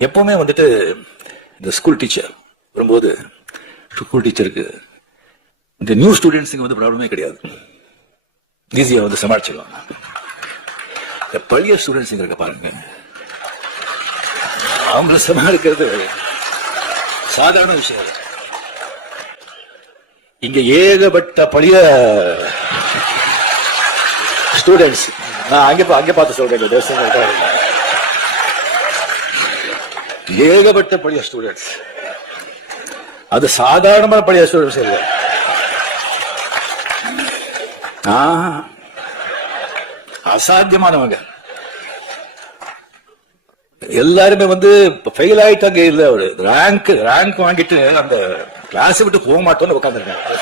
எப்பவுமே வந்துட்டு இந்த ஸ்கூல் டீச்சர் வரும்போது ஸ்கூல் டீச்சருக்கு இந்த நியூ ஸ்டூடெண்ட்ஸுக்கு வந்து ப்ராப்ளமே கிடையாது. ஈஸியா வந்து சமாளிச்சிடலாம். இந்த பழைய ஸ்டூடெண்ட்ஸுங்க இருக்க பாருங்க. அவங்கள சமாளிக்கிறது சாதாரண விஷயம் இங்க ஏகப்பட்ட பழைய ஸ்டூடெண்ட்ஸ் நான் அங்க பா- பார்த்து சொல்றேன் தேசம் ஏகப்பட்ட பழைய ஸ்டூடெண்ட்ஸ் அது சாதாரணமான பழைய ஸ்டூடெண்ட்ஸ் இல்லை. அசாத்தியமானவங்க. எல்லாருமே வந்து ஃபெயில் ஆயிட்டாங்க இல்ல ஒரு ரேங்க் ரேங்க் வாங்கிட்டு அந்த கிளாஸ் விட்டு போக மாட்டோம்னு உட்காந்துருக்காங்க